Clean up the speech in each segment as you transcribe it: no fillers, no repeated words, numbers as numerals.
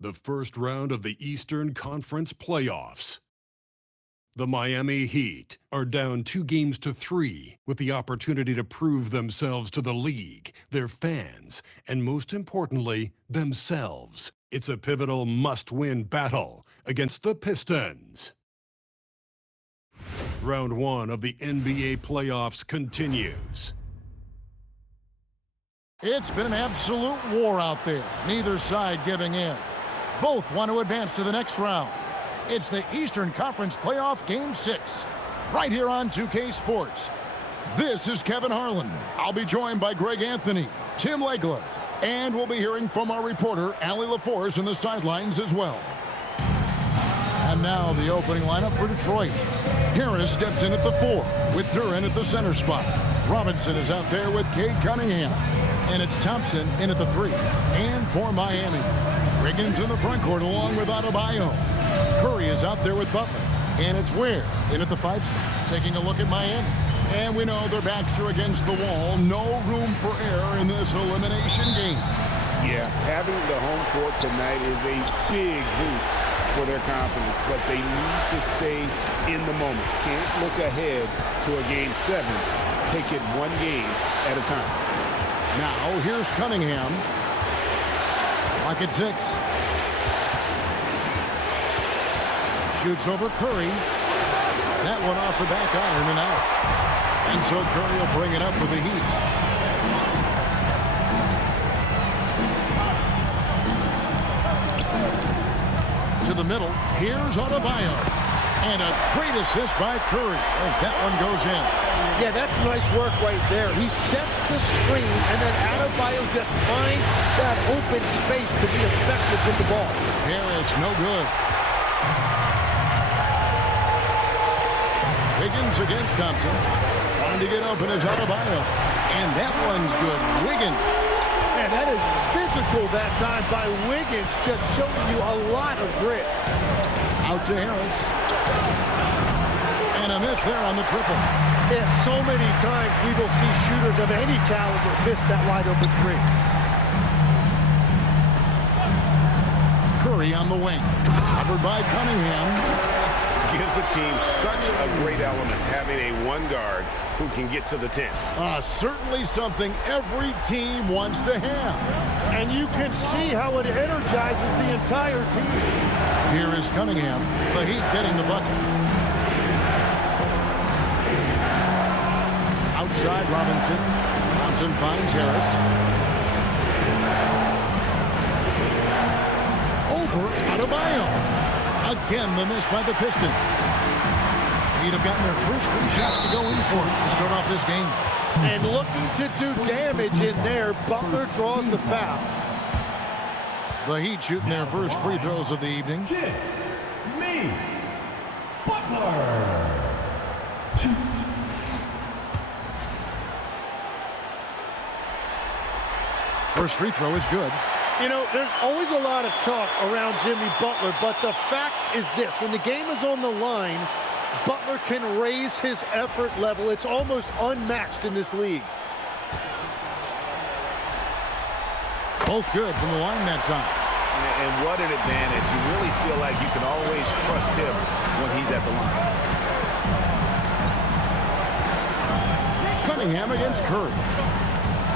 The first round of the Eastern Conference playoffs. The Miami Heat are down 2 games to 3 with the opportunity to prove themselves to the league, their fans, and most importantly, themselves. It's a pivotal must-win battle against the Pistons. Round 1 of the NBA playoffs continues. It's been an absolute war out there, neither side giving in. Both want to advance to the next round. It's the Eastern Conference Playoff Game 6, right here on 2K Sports. This is Kevin Harlan. I'll be joined by Greg Anthony, Tim Legler, and we'll be hearing from our reporter, Allie LaForce, in the sidelines as well. And now the opening lineup for Detroit. Harris steps in at the 4, with Duran at the center spot. Robinson is out there with Cade Cunningham. And it's Thompson in at the 3. And for Miami, Wiggins in the front court along with Adebayo. Curry is out there with Butler. And it's Ware in at the 5 spot. Taking a look at Miami. And we know their backs are against the wall. No room for error in this elimination game. Yeah, having the home court tonight is a big boost for their confidence. But they need to stay in the moment. Can't look ahead to a Game 7. Take it one game at a time. Now, here's Cunningham. Lock at 6. Shoots over Curry. That one off the back iron and out. And so Curry will bring it up with the Heat. To the middle. Here's Adebayo. And a great assist by Curry as that one goes in. Yeah, that's nice work right there. He sets the screen, and then Adebayo just finds that open space to be effective with the ball. Harris, no good. Wiggins against Thompson. Trying to get open is Adebayo. And that one's good. Wiggins. And that is physical that time by Wiggins, just showing you a lot of grit. Out to Harris. And a miss there on the triple. Yeah, so many times we will see shooters of any caliber miss that wide open 3. Curry on the wing. Covered by Cunningham. Gives the team such a great element, having a one guard who can get to the 10. Certainly something every team wants to have. And you can see how it energizes the entire team. Here is Cunningham. The Heat getting the bucket. Outside Robinson. Thompson finds Harris. Over Adebayo. Again, the miss by the Pistons. He'd have gotten their first 3 shots to go in for it to start off this game. And looking to do damage in there, Butler draws the foul. The Heat shooting their first free throws of the evening. Me, Butler. First free throw is good. You know, there's always a lot of talk around Jimmy Butler, but the fact is this. When the game is on the line, Butler can raise his effort level. It's almost unmatched in this league. Both good from the line that time. And what an advantage. You really feel like you can always trust him when he's at the line. Cunningham against Curry.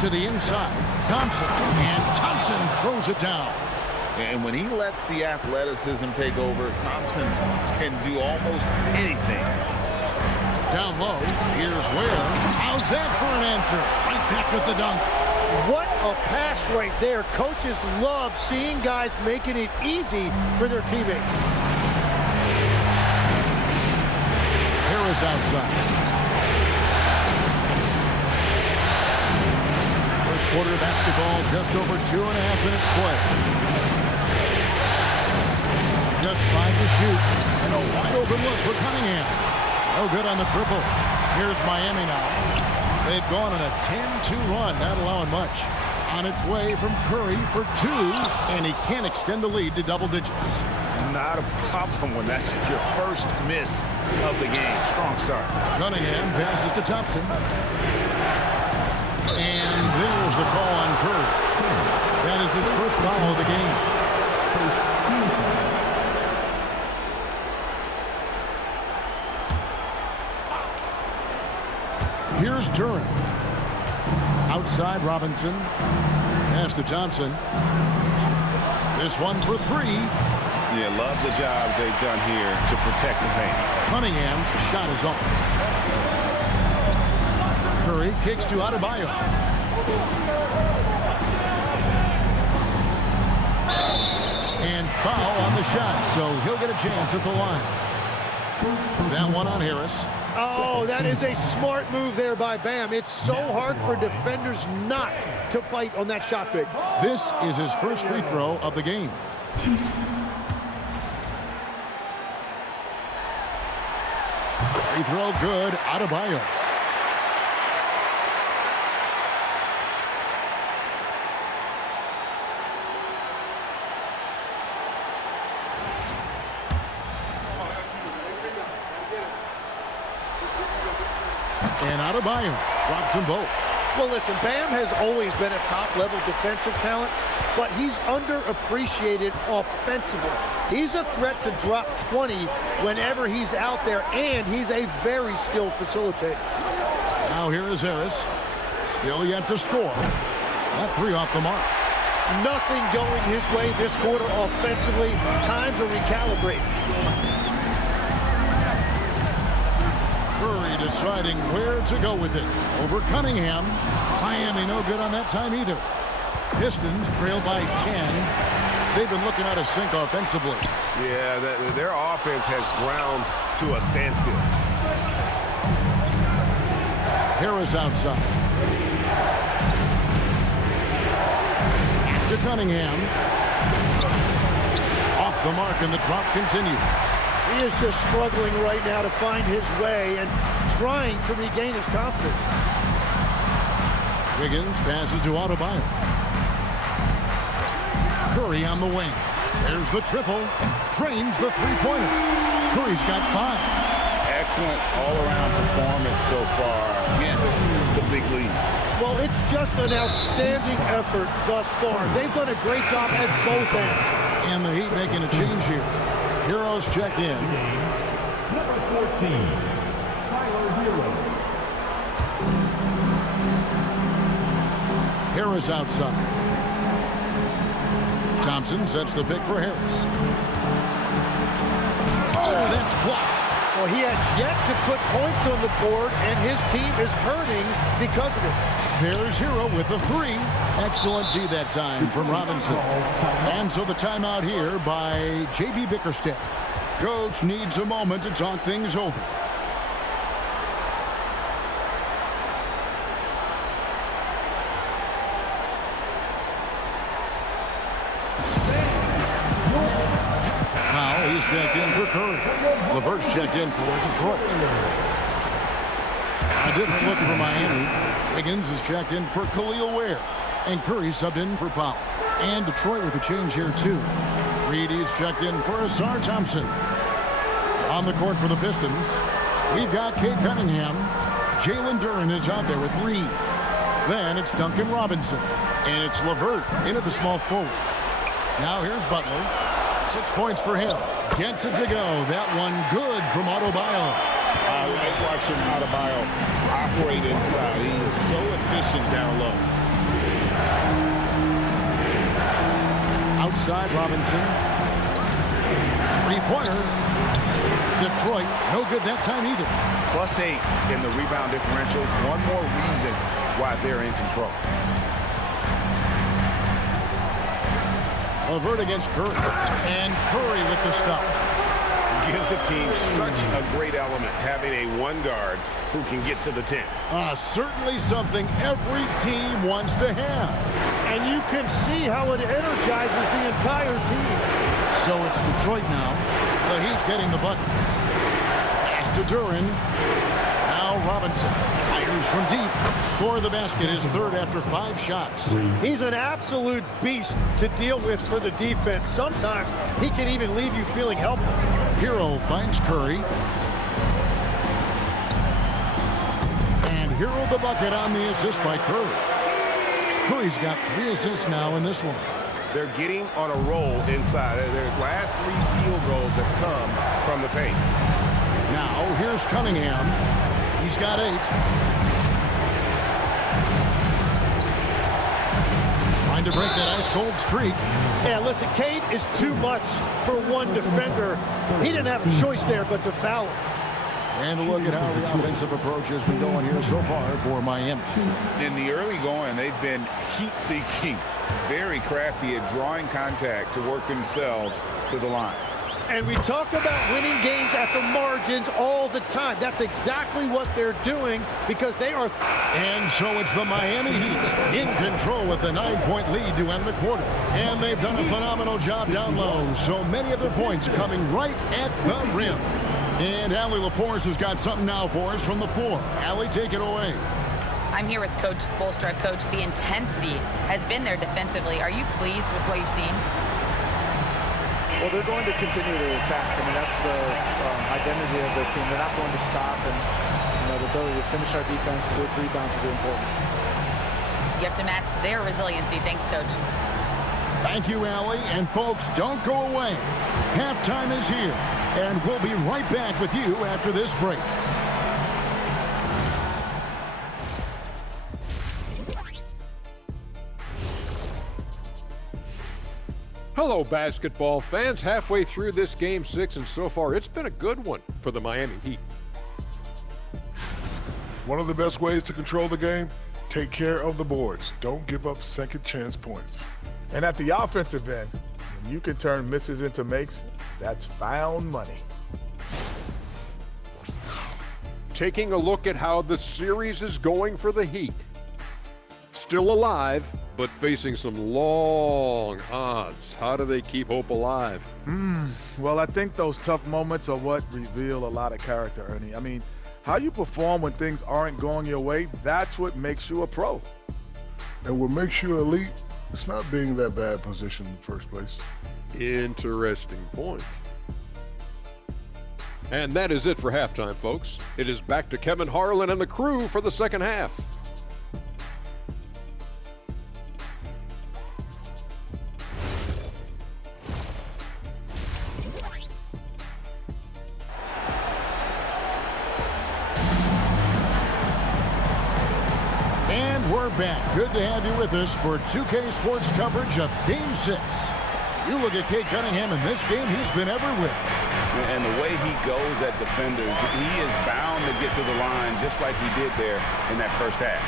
To the inside, Thompson. And Thompson throws it down. And when he lets the athleticism take over, Thompson can do almost anything. Down low, here's Ware. How's that for an answer? Right back with the dunk. What a pass right there. Coaches love seeing guys making it easy for their teammates. Harris outside. First quarter basketball, just over 2.5 minutes play. Just 5 to shoot. And a wide open look for Cunningham. No good on the triple. Here's Miami now. They've gone on a 10-2 run, not allowing much. On its way from Curry for 2, and he can't extend the lead to double digits. Not a problem when that's your first miss of the game. Strong start. Cunningham passes to Thompson. And there's the call on Curry. That is his first foul of the game. Duren. Outside Robinson. Pass to Thompson. This one for three. Yeah, love the job they've done here to protect the paint. Cunningham's shot is off. Curry kicks to Adebayo. And foul on the shot, so he'll get a chance at the line. That one on Harris. Oh, that is a smart move there by Bam. It's so hard for defenders not to bite on that shot fake. This is his first free throw of the game. Free throw good, Adebayo. And Adebayo drops them both. Well, listen, Bam has always been a top-level defensive talent, but he's underappreciated offensively. He's a threat to drop 20 whenever he's out there, and he's a very skilled facilitator. Now here is Harris. Still yet to score. That three off the mark. Nothing going his way this quarter offensively. Time to recalibrate. Curry deciding where to go with it. Over Cunningham. Miami no good on that time either. Pistons trail by 10. They've been looking out of sync offensively. Yeah, their offense has ground to a standstill. Harris outside. To Cunningham. Off the mark, and the drop continues. He is just struggling right now to find his way and trying to regain his confidence. Wiggins passes to Adebayo. Curry on the wing. There's the triple. Drains the three-pointer. Curry's got 5. Excellent all-around performance so far against the big lead. Well, it's just an outstanding effort thus far. They've done a great job at both ends. And the Heat making a change here. Heroes check in. Number 14, Tyler Hero. Harris outside. Thompson sets the pick for Harris. Oh, that's blocked. Well, he has yet to put points on the board, and his team is hurting because of it. There's Hero with the 3. Excellent D that time from Robinson. And so the timeout here by J.B. Bickerstaff. Coach needs a moment to talk things over. Now he's checked in for Curry. LeVert's checked in for Detroit. I didn't look for Miami. Wiggins is checked in for Khalil Ware. And Curry subbed in for Powell. And Detroit with a change here, too. Reed is checked in for Asar Thompson. On the court for the Pistons, we've got Cade Cunningham. Jalen Duren is out there with Reed. Then it's Duncan Robinson. And it's LeVert into the small forward. Now here's Butler. 6 points for him. Gets it to go. That one good from Adebayo. I like watching Adebayo operate inside. He is so efficient down low. Outside Robinson. Three-pointer. Detroit, no good that time either. +8 in the rebound differential. One more reason why they're in control. LeVert against Curry. And Curry with the stuff. Gives the team such a great element having a one guard who can get to the 10. Certainly something every team wants to have. And you can see how it energizes the entire team. So it's Detroit now. The Heat getting the bucket. Pass to Duren. Now Robinson. Fires from deep. Score the basket, his 3rd after 5 shots. He's an absolute beast to deal with for the defense. Sometimes he can even leave you feeling helpless. Hero finds Curry. And Hero the bucket on the assist by Curry. Curry's got 3 assists now in this one. They're getting on a roll inside. Their last 3 field goals have come from the paint. Now here's Cunningham. He's got 8. Trying to break that ice-cold streak. Yeah, listen, Cade is too much for one defender. He didn't have a choice there but to foul him. And a look at how the offensive approach has been going here so far for Miami. In the early going, they've been heat-seeking, very crafty at drawing contact to work themselves to the line. And we talk about winning games at the margins all the time. That's exactly what they're doing because they are... And so it's the Miami Heat in control with the 9-point lead to end the quarter. And they've done a phenomenal job down low. So many of their points coming right at the rim. And Allie LaForce has got something now for us from the floor. Allie, take it away. I'm here with Coach Spoelstra. Coach, the intensity has been there defensively. Are you pleased with what you've seen? Well, they're going to continue to attack. I mean, that's the identity of the team. They're not going to stop, and the ability to finish our defense with rebounds will be important. You have to match their resiliency. Thanks, Coach. Thank you, Allie. And folks, don't go away. Halftime is here, and we'll be right back with you after this break. Hello, basketball fans. Halfway through this Game 6, and so far it's been a good one for the Miami Heat. One of the best ways to control the game, take care of the boards. Don't give up second chance points. And at the offensive end, when you can turn misses into makes, that's found money. Taking a look at how the series is going for the Heat. Still alive, but facing some long odds. How do they keep hope alive? Well, I think those tough moments are what reveal a lot of character, Ernie. I mean, how you perform when things aren't going your way, that's what makes you a pro. And what makes you elite, it's not being that bad position in the first place. Interesting point. And that is it for halftime, folks. It is back to Kevin Harlan and the crew for the second half. We're back. Good to have you with us for 2K Sports coverage of Game 6. You look at Cade Cunningham in this game, he's been everywhere. And the way he goes at defenders, he is bound to get to the line just like he did there in that first half.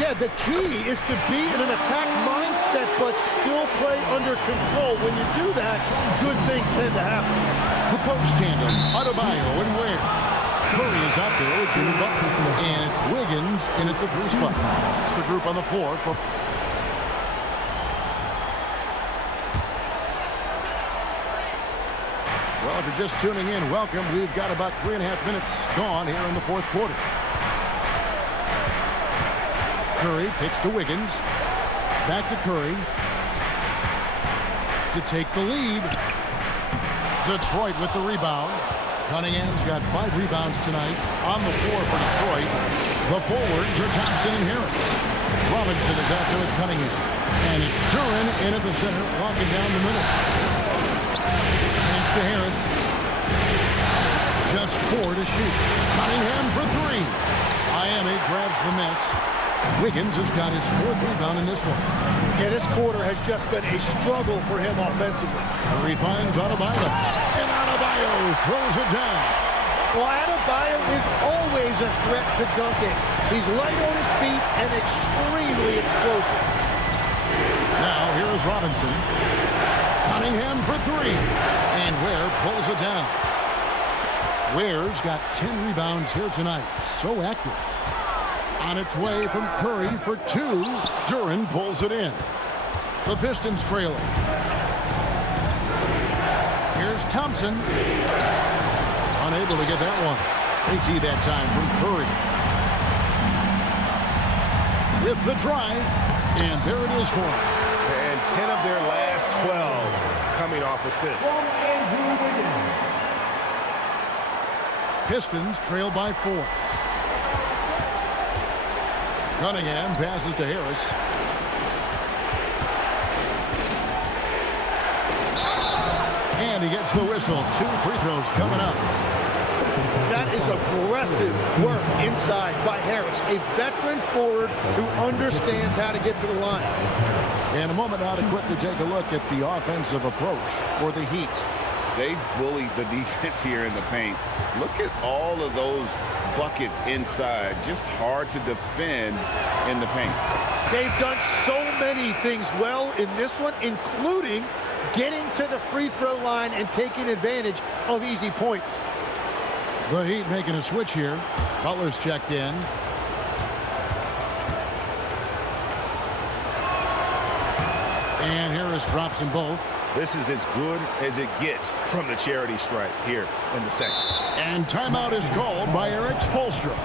Yeah, the key is to be in an attack mindset but still play under control. When you do that, good things tend to happen. The post tandem, Adebayo and Ware. Curry is out there with Jimmy Butler. And it's Wiggins in at the 3 spot. It's the group on the floor for... Well, if you're just tuning in, welcome. We've got about 3.5 minutes gone here in the fourth quarter. Curry kicks to Wiggins. Back to Curry. To take the lead. Detroit with the rebound. Cunningham's got 5 rebounds tonight on the floor for Detroit. The forwards are Thompson and Harris. Robinson is out there with Cunningham. And it's Duren in at the center, locking down the middle. Thanks to Harris. Just 4 to shoot. Cunningham for 3. Miami grabs the miss. Wiggins has got his 4th rebound in this one. Yeah, this quarter has just been a struggle for him offensively. Curry finds Adebayo. And Adebayo throws it down. Well, Adebayo is always a threat to dunk it. He's light on his feet and extremely explosive. Now, here is Robinson. Cunningham for 3. And Ware pulls it down. Ware's got 10 rebounds here tonight. So active. On its way from Curry for 2. Duren pulls it in. The Pistons trailing. Here's Thompson. Unable to get that one. AT that time from Curry. With the drive. And there it is for him. And 10 of their last 12 coming off assists. Pistons trail by 4. Cunningham passes to Harris. And he gets the whistle. 2 free throws coming up. That is aggressive work inside by Harris, a veteran forward who understands how to get to the line. In a moment now to quickly take a look at the offensive approach for the Heat. They bullied the defense here in the paint. Look at all of those buckets inside. Just hard to defend in the paint. They've done so many things well in this one, including getting to the free throw line and taking advantage of easy points. The Heat making a switch here. Butler's checked in. And Harris drops them both. This is as good as it gets from the charity stripe here in the second. And timeout is called by Eric Spoelstra.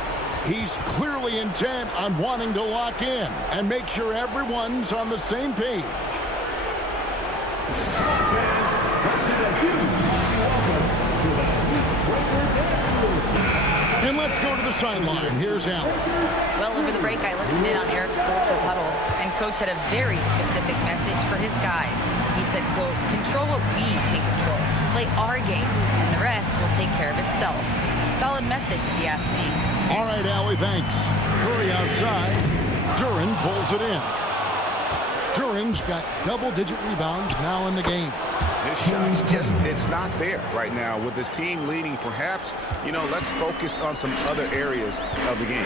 He's clearly intent on wanting to lock in and make sure everyone's on the same page. And let's go to the sideline. Here's Allen. Well, over the break, I listened in on Eric Spoelstra's huddle, and Coach had a very specific message for his guys. He said, quote, control what we can control. Play our game, and the rest will take care of itself. Solid message, if you ask me. All right, Allie, thanks. Curry outside. Duren pulls it in. Duren's got double-digit rebounds now in the game. His shot's just, it's not there right now. With his team leading, perhaps, let's focus on some other areas of the game.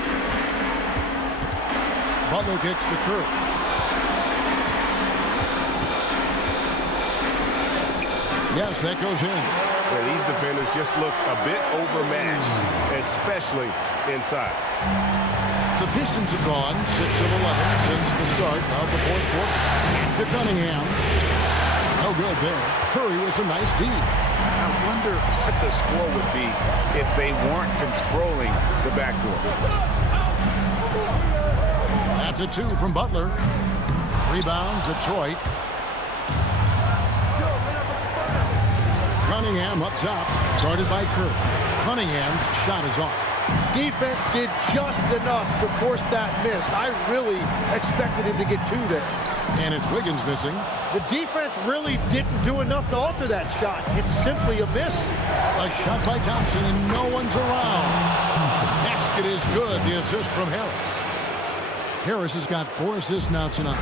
Butler kicks to Curry. Yes, that goes in. Yeah, these defenders just look a bit overmatched, especially inside. The Pistons have gone 6 of 11 since the start of the fourth quarter. To Cunningham. No good there. Curry was a nice D. I wonder what the score would be if they weren't controlling the backdoor. That's a 2 from Butler. Rebound, Detroit. Cunningham up top, guarded by Curry. Cunningham's shot is off. Defense did just enough to force that miss. I really expected him to get 2 there. And it's Wiggins missing. The defense really didn't do enough to alter that shot. It's simply a miss. A shot by Thompson, and no one's around. Basket is good. The assist from Harris. Harris has got 4 assists now tonight.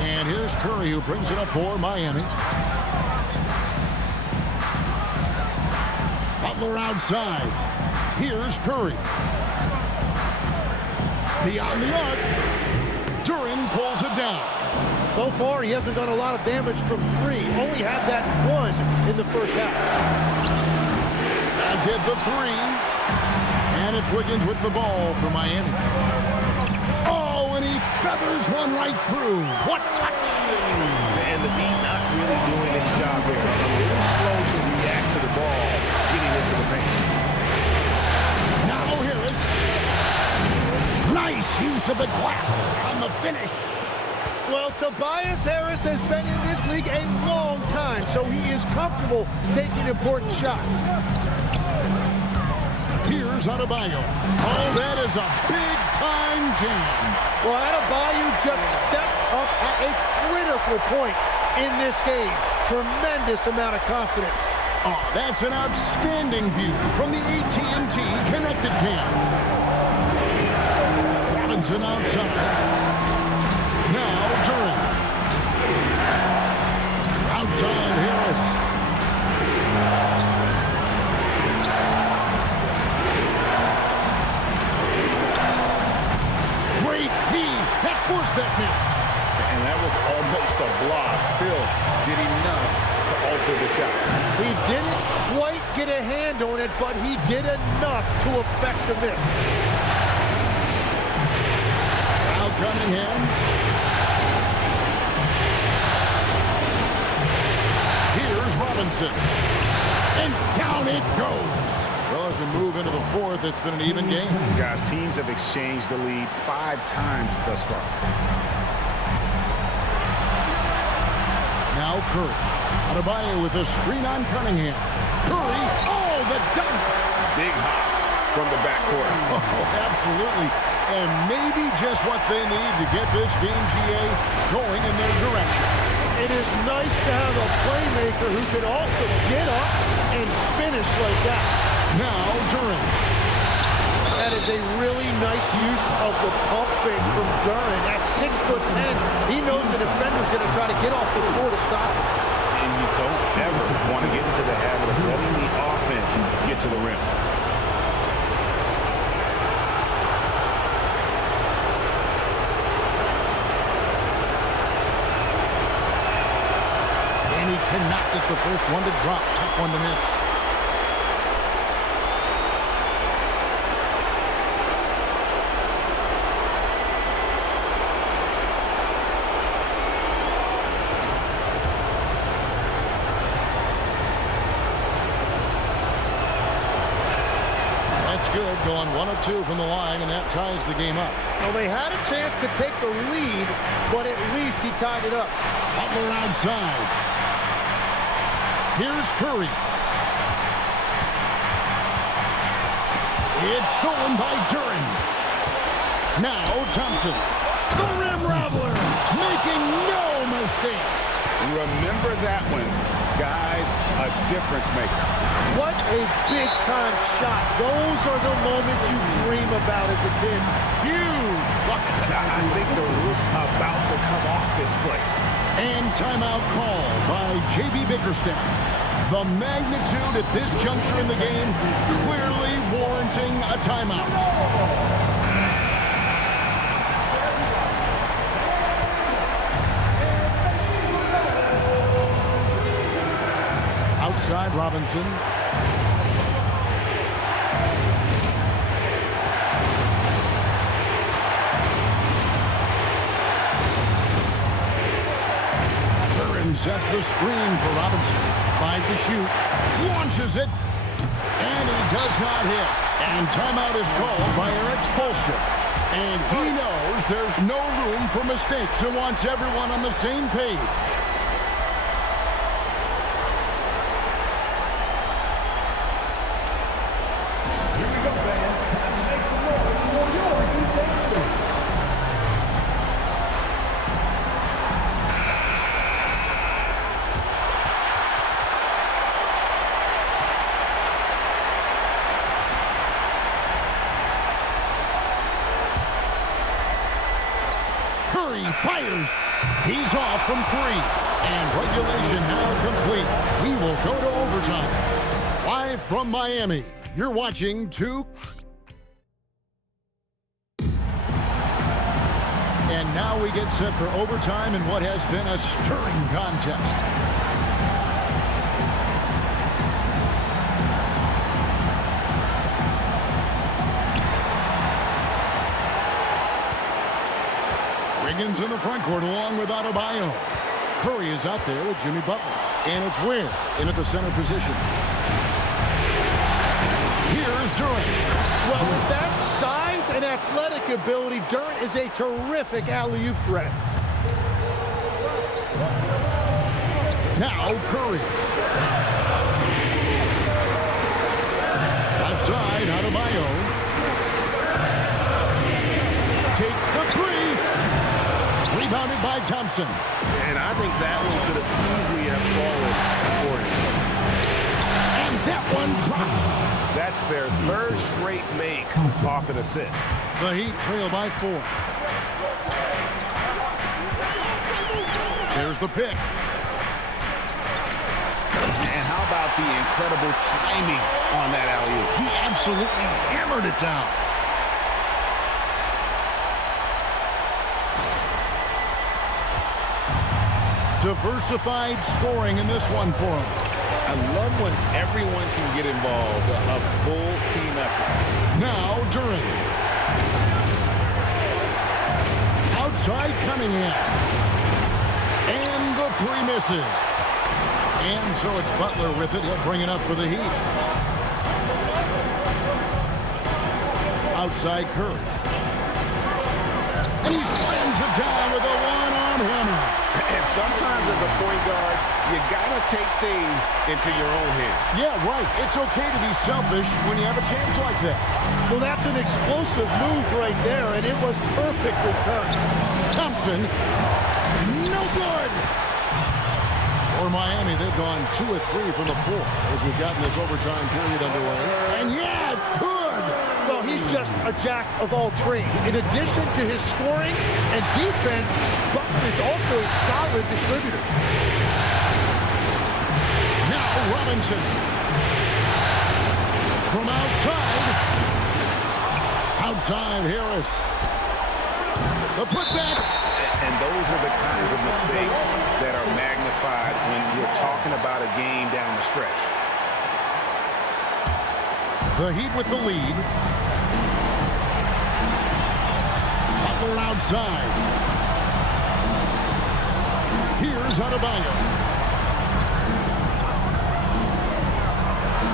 And here's Curry, who brings it up for Miami. Butler outside. Here's Curry. Beyond the arc. Duren pulls it down. So far, he hasn't done a lot of damage from 3. Only had that 1 in the first half. And get the 3. And it's Wiggins with the ball for Miami. Oh, and he feathers one right through. What touch! And the beat not really doing its job here. A little slow to react to the ball getting into the paint. Now Harris. Nice use of the glass on the finish. Well, Tobias Harris has been in this league a long time, so he is comfortable taking important shots. Here's Adebayo. Oh, that is a big-time jam. Well, Adebayo just stepped up at a critical point in this game. Tremendous amount of confidence. Oh, that's an outstanding view from the AT&T Connected Cam. Robinson outside. Now Duren. Outside Harris. Great team. That forced that miss. And that was almost a block. Still did enough to alter the shot. He didn't quite get a hand on it, but he did enough to affect the miss. Now Cunningham. Here's Robinson. And down it goes. Well, as we move into the fourth, it's been an even game. Guys, teams have exchanged the lead 5 times thus far. Now Curry. Adebayo with a screen on Cunningham. Curry. Oh, the dunk. Big hops from the backcourt. Oh, absolutely. And maybe just what they need to get this game, GA, going in their direction. It is nice to have a playmaker who can also get up and finish like that. Now Duren. That is a really nice use of the pump fake from Duren. At 6'10", he knows the defender's going cannot get the first one to drop. Tough one to miss. That's good, going 1 of 2 from the line, and that ties the game up. Well, they had a chance to take the lead, but at least he tied it up. Butler outside. Here's Curry. It's stolen by Duren. Now Thompson. The rim rattler, making no mistake. Remember that one. Guys, a difference maker. What a big-time shot. Those are the moments you dream about as a kid. Huge bucket. I think the roof's about to come off this place. And timeout called by J.B. Bickerstaff. The magnitude at this juncture in the game clearly warranting a timeout. Outside Robinson. Duren sets the screen for Robinson. 5 to shoot. Launches it. And he does not hit. And timeout is called by Eric Spoelstra. And he knows there's no room for mistakes and wants everyone on the same page. Curry fires. He's off from 3. And regulation now complete. We will go to overtime. Live from Miami, you're watching 2. And now we get set for overtime in what has been a stirring contest. Wiggins in the front court along with Adebayo. Curry is out there with Jimmy Butler. And it's Ware in at the center position. Here's Duren. Well, with that size and athletic ability, Duren is a terrific alley-oop threat. Now Curry. Outside, Adebayo. Takes the 3. Rebounded by Thompson. And I think that one could have easily have fallen for him. And that one drops. That's their 3rd straight make off an assist. The Heat trail by 4. There's the pick. And how about the incredible timing on that alley-oop? He absolutely hammered it down. Diversified scoring in this one for him. I love when everyone can get involved, a full team effort. Now Duren. Outside Cunningham. And the 3 misses. And so it's Butler with it. He'll bring it up for the Heat. Outside Curry. And he slams it down with a one-arm hammer. And sometimes as a point guard, you gotta take things into your own hands. Yeah, right. It's okay to be selfish when you have a chance like that. Well, that's an explosive move right there, and it was perfectly timed. Thompson, no good. For Miami, they've gone 2 of 3 from the floor as we've gotten this overtime period underway. And yeah, it's good. Well, he's just a jack of all trades. In addition to his scoring and defense, Butler is also a solid distributor. Now Robinson. From outside. Outside Harris. The putback. And those are the kinds of mistakes that are magnified justified when you're talking about a game down the stretch. The Heat with the lead. Butler outside. Here's Adebayo.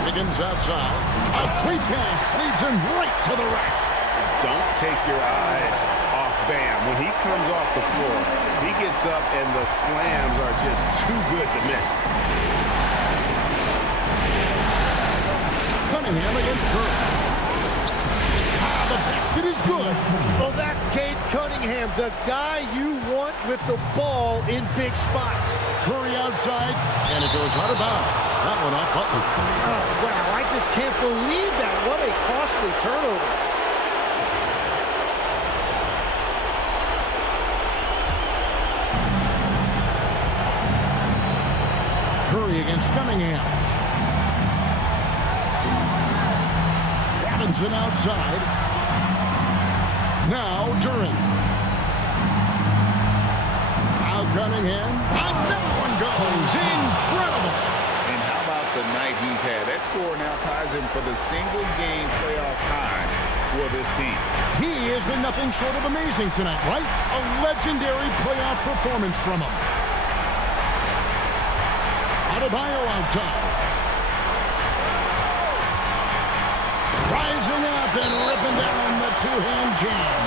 Higgins outside. A free pass leads him right to the rack. Don't take your eyes off Bam. When he comes off the floor, he gets up and the slams are just too good to miss. Cunningham against Curry. The basket is good. Well, that's Cade Cunningham, the guy you want with the ball in big spots. Curry outside, and it goes out of bounds. That one off Butler. Oh, wow, I just can't believe that. What a costly turnover. Curry against Cunningham. Robinson outside. Now Duran. Now Cunningham. And that one goes. Incredible. And how about the night he's had? That score now ties him for the single-game playoff high for this team. He has been nothing short of amazing tonight, right? A legendary playoff performance from him. Adebayo outside. Rising up and ripping down the two-hand jam.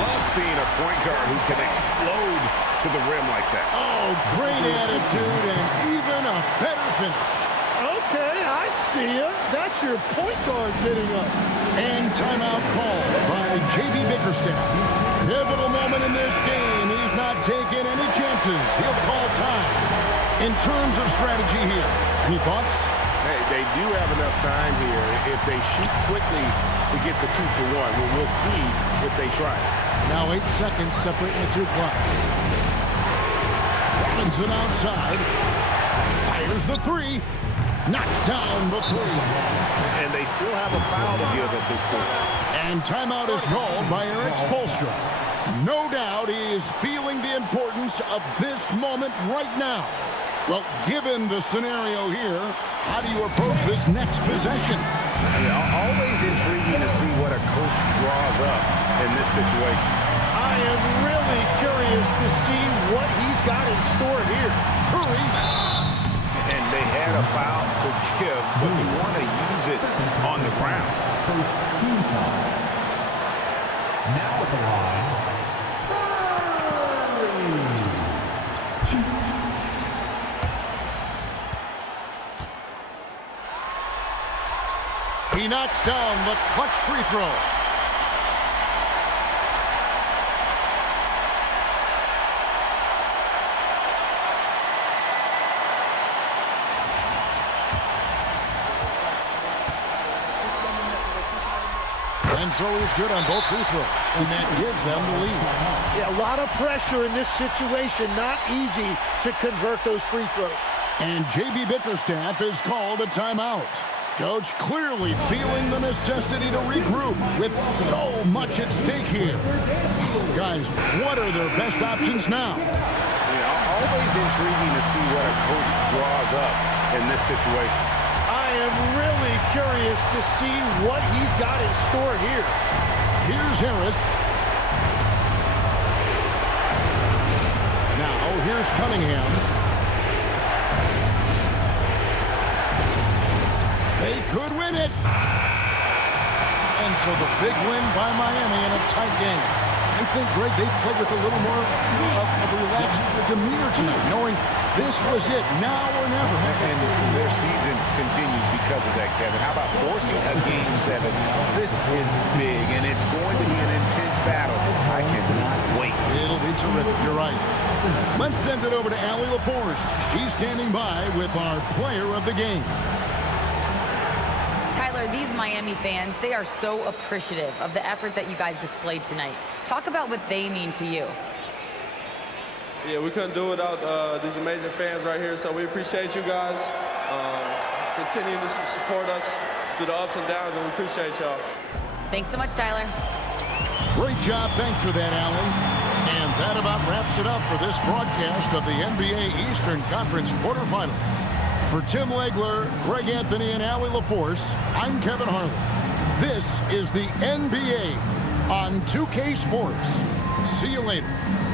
Love seeing a point guard who can explode to the rim like that. Oh, great attitude and even a better finish. Okay, I see you. That's your point guard getting up. And timeout call by J.B. Bickerstaff. Pivotal moment in this game. He's not taking any chances. He'll call time. In terms of strategy here, any thoughts? Hey, they do have enough time here. If they shoot quickly to get the 2-for-1, we'll see if they try. Now 8 seconds separating the two clocks. Robinson outside. Fires the three. Knocks down the three. And they still have a foul to give at this point. And timeout is called by Eric Spoelstra. No doubt he is feeling the importance of this moment right now. Well, given the scenario here, how do you approach this next possession? Always intriguing to see what a coach draws up in this situation. I am really curious to see what he's got in store here. Curry. And they had a foul to give, but they want to use it on the ground. First team foul. Now at the line. He knocks down the clutch free throw. And so he's good on both free throws, and that gives them the lead. Yeah, a lot of pressure in this situation. Not easy to convert those free throws. And J.B. Bickerstaff has called a timeout. Coach clearly feeling the necessity to regroup with so much at stake here. Guys, what are their best options now? Yeah, always intriguing to see what a coach draws up in this situation. I am really curious to see what he's got in store here. Here's Harris. Now, here's Cunningham. They could win it. And so the big win by Miami in a tight game. I think, Greg, they played with a little more of a relaxed demeanor tonight, knowing this was it, now or never. And their season continues because of that, Kevin. How about forcing a Game 7? This is big, and it's going to be an intense battle. I cannot wait. It'll be terrific. You're right. Let's send it over to Allie LaForce. She's standing by with our player of the game. Tyler, these Miami fans, they are so appreciative of the effort that you guys displayed tonight. Talk about what they mean to you. Yeah, we couldn't do it without these amazing fans right here, so we appreciate you guys. Continue to support us through the ups and downs, and we appreciate y'all. Thanks so much, Tyler. Great job. Thanks for that, Allie. And That about wraps it up for this broadcast of the NBA Eastern Conference quarterfinals. For Tim Legler, Greg Anthony, and Allie LaForce, I'm Kevin Harlan. This is the NBA on 2K Sports. See you later.